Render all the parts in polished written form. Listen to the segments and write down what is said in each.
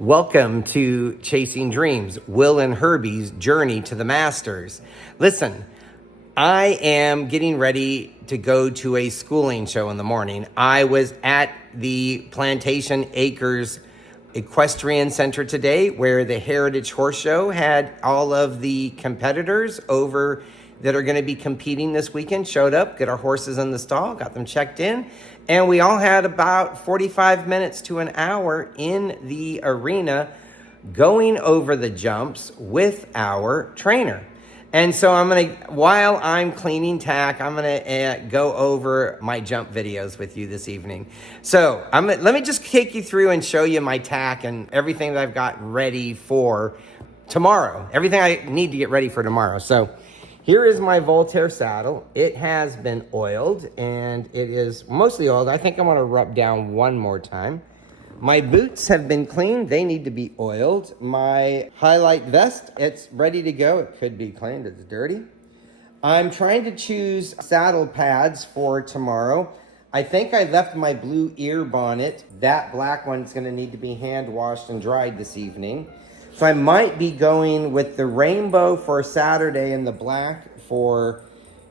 Welcome to Chasing Dreams, Will and Herbie's journey to the Masters. Listen, I am getting ready to go to a schooling show in the morning. I was at the Plantation Acres Equestrian Center today, where the Heritage Horse Show had all of the competitors over that are going to be competing this weekend showed up, get our horses in the stall, got them checked in, and we all had about 45 minutes to an hour in the arena going over the jumps with our trainer. And so while I'm cleaning tack, I'm gonna go over my jump videos with you this evening. So let me just take you through and show you my tack and everything that I've got ready for tomorrow. Everything I need to get ready for tomorrow. So here is my Voltaire saddle. It has been oiled and it is mostly oiled. I think I'm gonna rub down one more time. My boots have been cleaned. They need to be oiled. My highlight vest, it's ready to go. It could be cleaned, it's dirty. I'm trying to choose saddle pads for tomorrow. I think I left my blue ear bonnet. That black one's gonna need to be hand washed and dried this evening. So I might be going with the rainbow for Saturday and the black for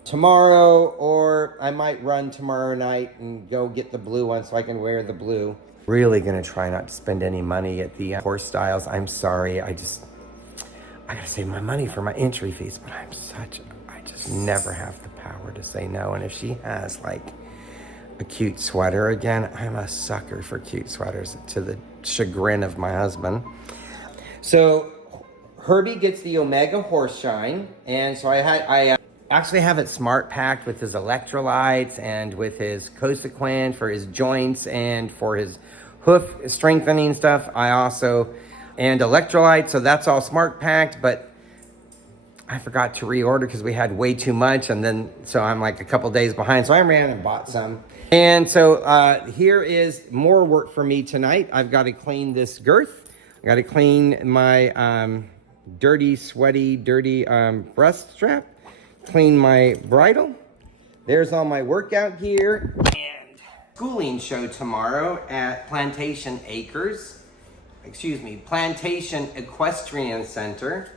tomorrow, or I might run tomorrow night and go get the blue one so I can wear the blue. Really gonna try not to spend any money at the horse styles. I'm sorry, I gotta save my money for my entry fees, but I just never have the power to say no. And if she has like a cute sweater again, I'm a sucker for cute sweaters, to the chagrin of my husband. So Herbie gets the Omega Horse Shine, and so I actually have it smart packed with his electrolytes and with his Equine for his joints and for his hoof strengthening stuff. And electrolytes, so that's all smart packed, but I forgot to reorder because we had way too much, and then so I'm like a couple days behind, so I ran and bought some. And so here is more work for me tonight. I've got to clean this girth. I got to clean my dirty breast strap, clean my bridle. There's all my workout gear. And schooling show tomorrow at Plantation Equestrian Center.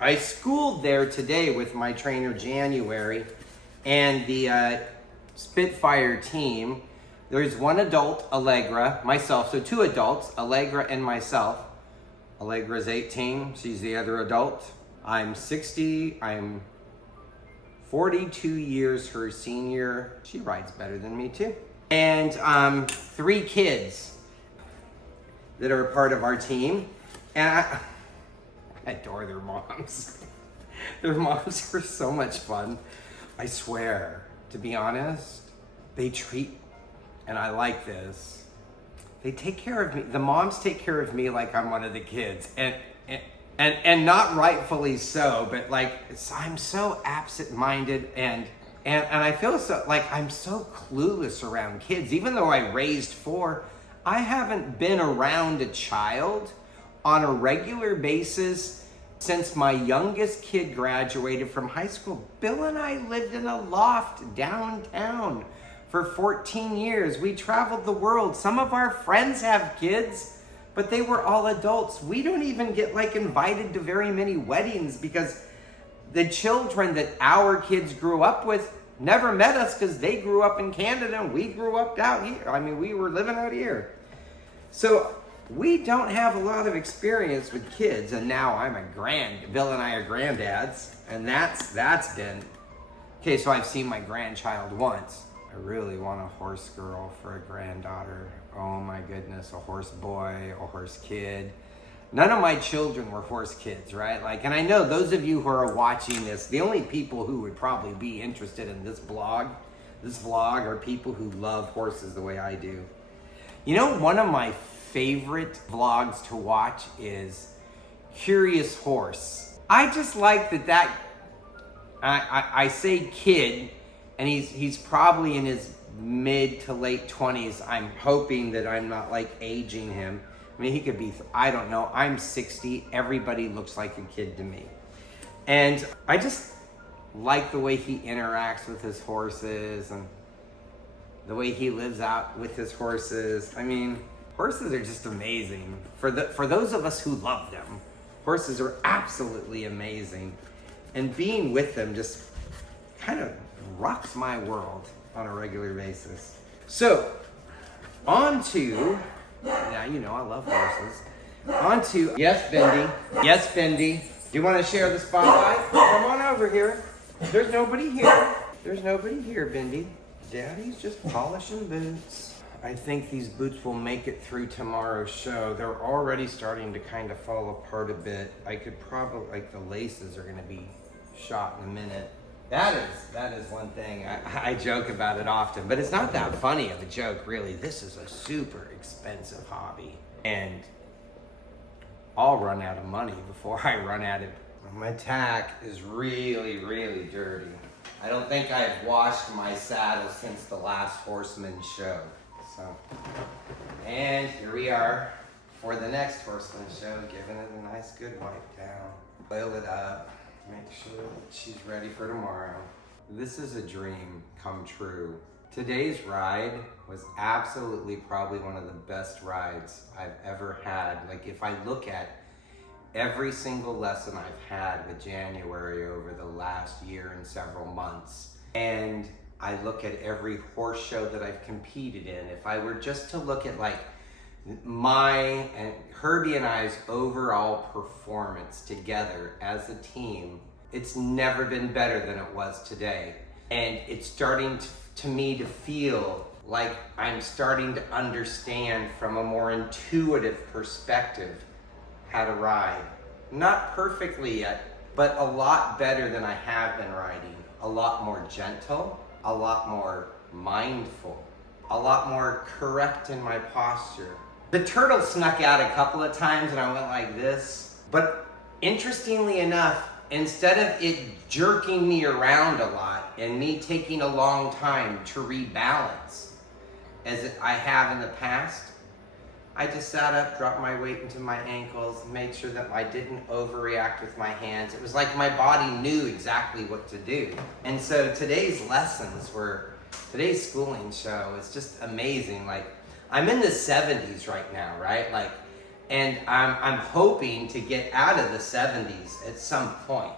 I schooled there today with my trainer January and the Spitfire team. There's one adult, Allegra, myself, so two adults, Allegra and myself. Allegra's 18, she's the other adult. I'm 60, I'm 42 years her senior. She rides better than me too. And 3 kids that are a part of our team. And I adore their moms. Their moms are so much fun. I swear, to be honest, they treat, and I like this, they take care of me. The moms take care of me like I'm one of the kids, and not rightfully so, but like I'm so absent-minded and I feel so like I'm so clueless around kids. Even though I raised 4, I haven't been around a child on a regular basis since my youngest kid graduated from high school. Bill and I lived in a loft downtown for 14 years. We traveled the world. Some of our friends have kids, but they were all adults. We don't even get like invited to very many weddings because the children that our kids grew up with never met us because they grew up in Canada and we grew up out here. I mean, we were living out here. So we don't have a lot of experience with kids, and now Bill and I are granddads, and that's been, okay, so I've seen my grandchild once. I really want a horse girl for a granddaughter. Oh my goodness, a horse boy, a horse kid. None of my children were horse kids, right? Like, and I know those of you who are watching this, the only people who would probably be interested in this vlog are people who love horses the way I do. You know, one of my favorite vlogs to watch is Curious Horse. I just like that I say kid, and he's probably in his mid to late 20s. I'm hoping that I'm not like aging him. I mean, he could be, I don't know, I'm 60. Everybody looks like a kid to me. And I just like the way he interacts with his horses and the way he lives out with his horses. I mean, Horses are just amazing. For those of us who love them, horses are absolutely amazing. And being with them just kind of rocks my world on a regular basis. So, on to, now you know I love horses. On to, yes, Bendy. Yes, Bendy. Do you want to share the spotlight? Come on over here. There's nobody here. There's nobody here, Bendy. Daddy's just polishing boots. I think these boots will make it through tomorrow's show. They're already starting to kind of fall apart a bit. I could probably, like the laces are gonna be shot in a minute. That is one thing, I joke about it often, but it's not that funny of a joke, really. This is a super expensive hobby, and I'll run out of money before I run out of it. My tack is really, really dirty. I don't think I've washed my saddle since the last Horseman show. So, and here we are for the next Horseman show, giving it a nice good wipe down. Oil it up, make sure that she's ready for tomorrow. This is a dream come true. Today's ride was absolutely probably one of the best rides I've ever had. Like if I look at every single lesson I've had with January over the last year and several months, and I look at every horse show that I've competed in, if I were just to look at like my and Herbie and I's overall performance together as a team, it's never been better than it was today. And it's starting to me to feel like I'm starting to understand from a more intuitive perspective how to ride. Not perfectly yet, but a lot better than I have been riding. A lot more gentle, a lot more mindful, a lot more correct in my posture. The turtle snuck out a couple of times and I went like this, but interestingly enough, instead of it jerking me around a lot and me taking a long time to rebalance, as I have in the past, I just sat up, dropped my weight into my ankles, made sure that I didn't overreact with my hands. It was like my body knew exactly what to do. And so today's schooling show is just amazing. Like, I'm in the 70s right now, right? Like, and I'm hoping to get out of the 70s at some point.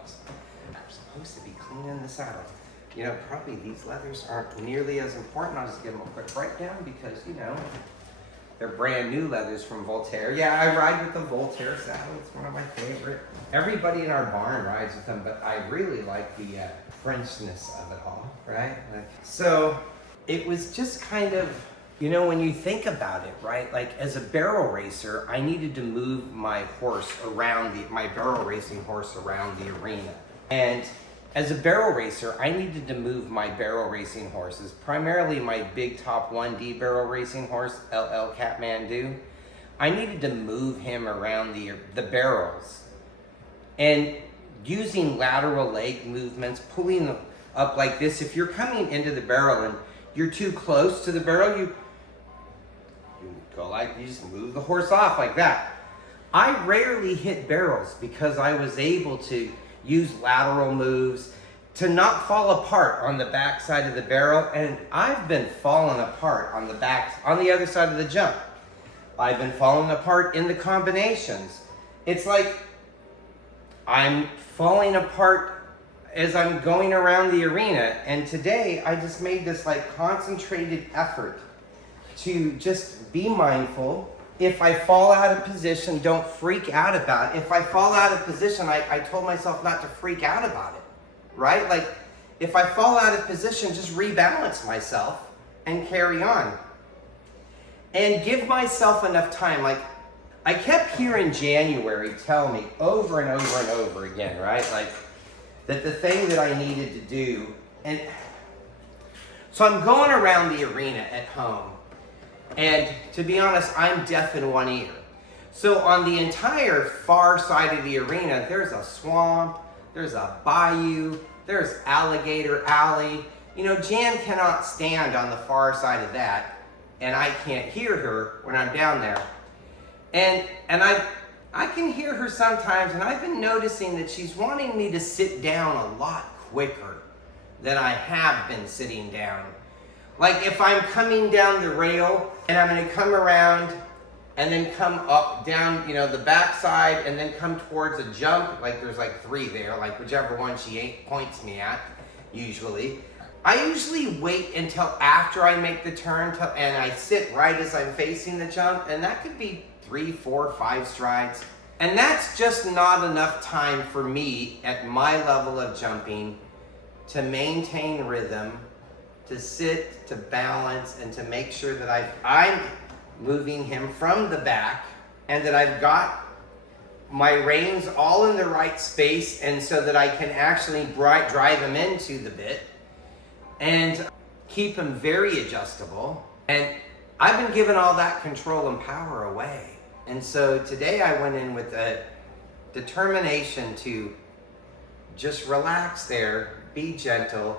I'm supposed to be cleaning the saddle. You know, probably these leathers aren't nearly as important. I'll just give them a quick breakdown because, you know, they're brand new leathers from Voltaire. Yeah, I ride with the Voltaire saddle. It's one of my favorite. Everybody in our barn rides with them, but I really like the Frenchness of it all, right? So it was just kind of, you know, when you think about it, right? Like as a barrel racer, I needed to move my horse around my barrel racing horse around the arena. And as a barrel racer, I needed to move my barrel racing horses, primarily my big top 1D barrel racing horse, LL Kathmandu. I needed to move him around the barrels. And using lateral leg movements, pulling up like this, if you're coming into the barrel and you're too close to the barrel, you go like, you just move the horse off like that. I rarely hit barrels because I was able to use lateral moves to not fall apart on the back side of the barrel, and I've been falling apart on the other side of the jump. I've been falling apart in the combinations. It's like I'm falling apart as I'm going around the arena, and today I just made this like concentrated effort to just be mindful. If I fall out of position, don't freak out about it. If I fall out of position, I told myself not to freak out about it, right? Like, if I fall out of position, just rebalance myself and carry on. And give myself enough time. Like, I kept hearing January tell me over and over and over again, right? Like, that the thing that I needed to do, and so I'm going around the arena at home. And to be honest, I'm deaf in one ear. So on the entire far side of the arena, there's a swamp, there's a bayou, there's alligator alley. You know, Jan cannot stand on the far side of that, and I can't hear her when I'm down there. And I can hear her sometimes, and I've been noticing that she's wanting me to sit down a lot quicker than I have been sitting down. Like if I'm coming down the rail and I'm gonna come around and then come up, down, the back side, and then come towards a jump. Like there's like 3 there, like whichever one she points me at, usually. I usually wait until after I make the turn, and I sit right as I'm facing the jump, and that could be 3, 4, 5 strides. And that's just not enough time for me at my level of jumping to maintain rhythm, to sit, to balance, and to make sure that I'm moving him from the back, and that I've got my reins all in the right space, and so that I can actually drive him into the bit and keep him very adjustable. And I've been giving all that control and power away. And so today I went in with a determination to just relax there, be gentle,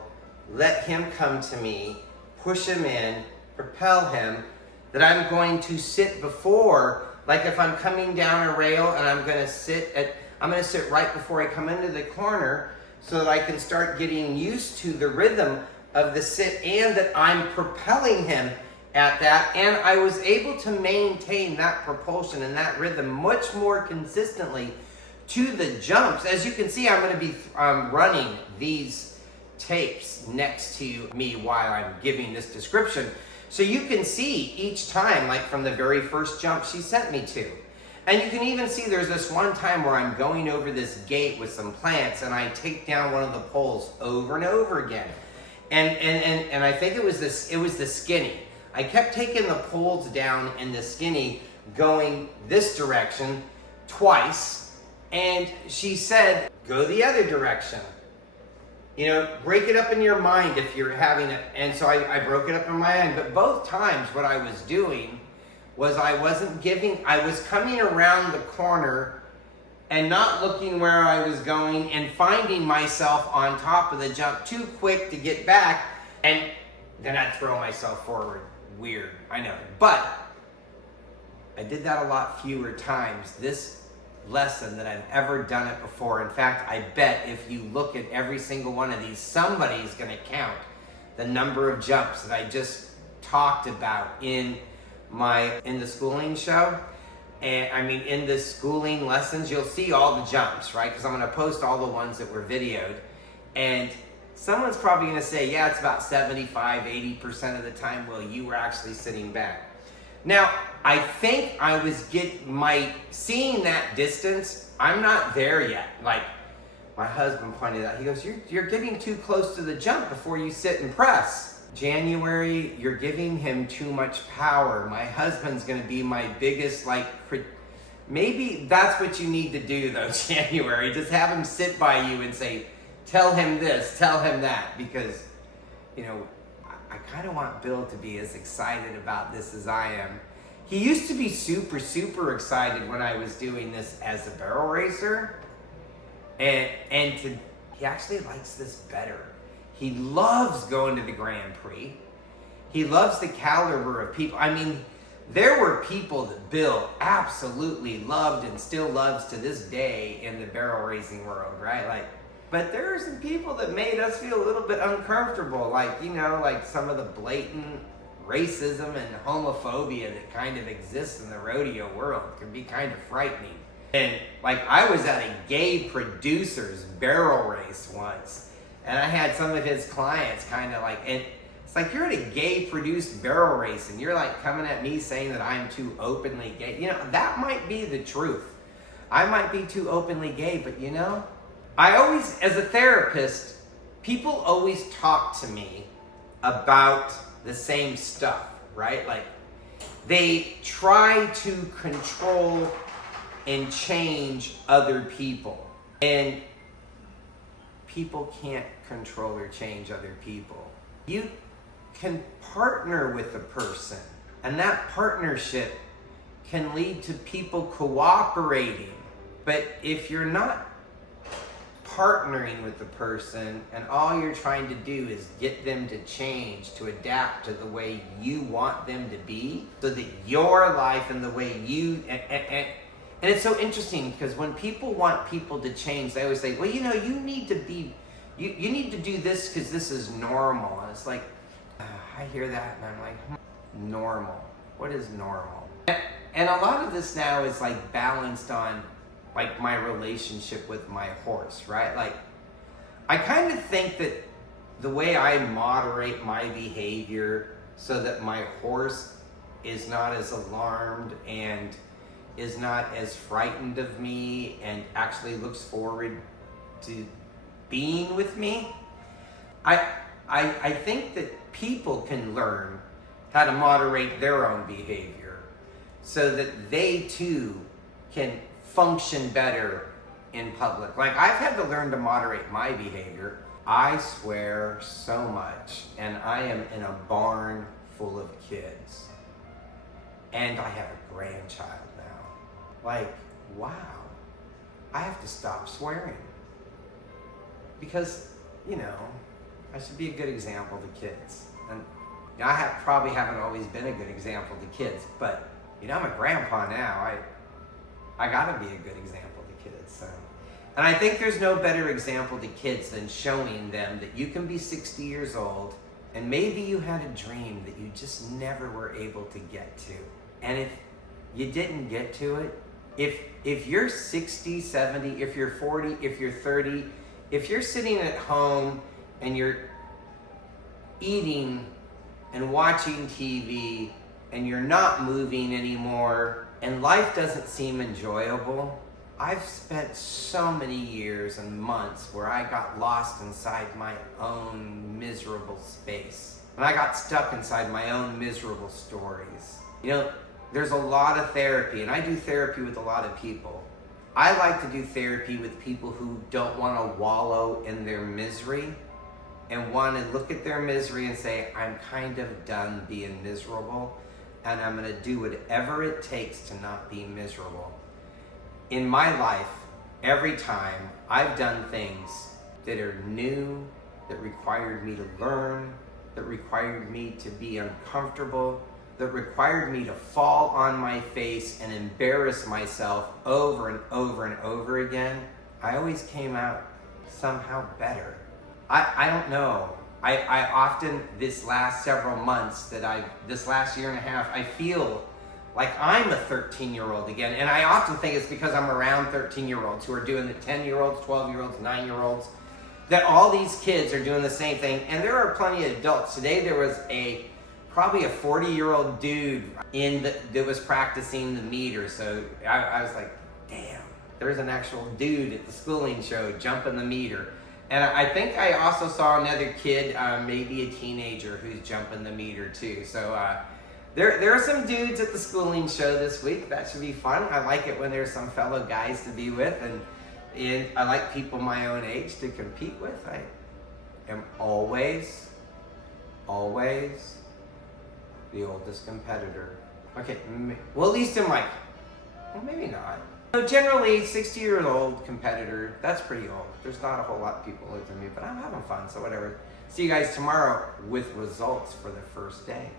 let him come to me, push him in, propel him, that I'm going to sit before, like if I'm coming down a rail and I'm going to sit right before I come into the corner, so that I can start getting used to the rhythm of the sit, and that I'm propelling him at that. And I was able to maintain that propulsion and that rhythm much more consistently to the jumps. As you can see, I'm going to be running these tapes next to me while I'm giving this description. So you can see each time, like from the very first jump she sent me to. And you can even see there's this one time where I'm going over this gate with some plants, and I take down one of the poles over and over again. And I think it was the skinny. I kept taking the poles down in the skinny, going this direction twice, and she said, go the other direction. Break it up in your mind if you're having it. And so I broke it up in my mind. But both times what I was doing was I was coming around the corner and not looking where I was going, and finding myself on top of the jump too quick to get back. And then I'd throw myself forward. Weird, I know. But I did that a lot fewer times this lesson than I've ever done it before. In fact, I bet if you look at every single one of these, somebody's going to count the number of jumps that I just talked about in the schooling show. And I mean, in the schooling lessons, you'll see all the jumps, right? Because I'm going to post all the ones that were videoed. And someone's probably going to say, yeah, it's about 75, 80% of the time, Will, you were actually sitting back. Now, I think I was seeing that distance. I'm not there yet. Like my husband pointed out, he goes, you're getting too close to the jump before you sit and press. January, you're giving him too much power. My husband's going to be my biggest, maybe that's what you need to do though, January. Just have him sit by you and say, tell him this, tell him that, because, I kind of want Bill to be as excited about this as I am. He used to be super, super excited when I was doing this as a barrel racer. He actually likes this better. He loves going to the Grand Prix. He loves the caliber of people. I mean, there were people that Bill absolutely loved and still loves to this day in the barrel racing world, right? But there are some people that made us feel a little bit uncomfortable, like some of the blatant racism and homophobia that kind of exists in the rodeo world can be kind of frightening. And I was at a gay producer's barrel race once, and I had some of his clients and it's like, you're at a gay produced barrel race and you're coming at me saying that I'm too openly gay. That might be the truth. I might be too openly gay, but I always, as a therapist, people always talk to me about the same stuff, right? They try to control and change other people. And people can't control or change other people. You can partner with a person, and that partnership can lead to people cooperating. But if you're not partnering with the person and all you're trying to do is get them to change, to adapt to the way you want them to be, so that your life and the way you and it's so interesting, because when people want people to change, they always say, well, you need to be, you need to do this because this is normal. And it's I hear that and I'm like, normal. What is normal? And a lot of this now is like balanced on like my relationship with my horse, right? Like I kind of think that the way I moderate my behavior so that my horse is not as alarmed and is not as frightened of me and actually looks forward to being with me. I think that people can learn how to moderate their own behavior so that they too can function better in public. Like I've had to learn to moderate my behavior. I swear so much, and I am in a barn full of kids. And I have a grandchild now. Like, wow, I have to stop swearing. Because, you know, I should be a good example to kids. And I probably haven't always been a good example to kids, but, you know, I'm a grandpa now. I gotta be a good example to kids. So. And I think there's no better example to kids than showing them that you can be 60 years old and maybe you had a dream that you just never were able to get to. And if you didn't get to it, if you're 60, 70, if you're 40, if you're 30, if you're sitting at home and you're eating and watching TV and you're not moving anymore and life doesn't seem enjoyable, I've spent so many years and months where I got lost inside my own miserable space. And I got stuck inside my own miserable stories. You know, there's a lot of therapy, and I do therapy with a lot of people. I like to do therapy with people who don't want to wallow in their misery and want to look at their misery and say, I'm kind of done being miserable, and I'm going to do whatever it takes to not be miserable. In my life, every time I've done things that are new, that required me to learn, that required me to be uncomfortable, that required me to fall on my face and embarrass myself over and over and over again, I always came out somehow better. I don't know. I often, this last several months, this last year and a half, I feel like I'm a 13-year-old again. And I often think it's because I'm around 13-year-olds who are doing the 10-year-olds, 12-year-olds, 9-year-olds, that all these kids are doing the same thing. And there are plenty of adults. Today there was probably a 40-year-old dude that was practicing the meter. So I was like, damn, there's an actual dude at the schooling show jumping the meter. And I think I also saw another kid, maybe a teenager, who's jumping the meter too. So there are some dudes at the schooling show this week. That should be fun. I like it when there's some fellow guys to be with, and I like people my own age to compete with. I am always the oldest competitor. Okay, well, at least in like, well, maybe not. So generally, 60-year-old competitor, that's pretty old. There's not a whole lot of people older than me, but I'm having fun, so whatever. See you guys tomorrow with results for the first day.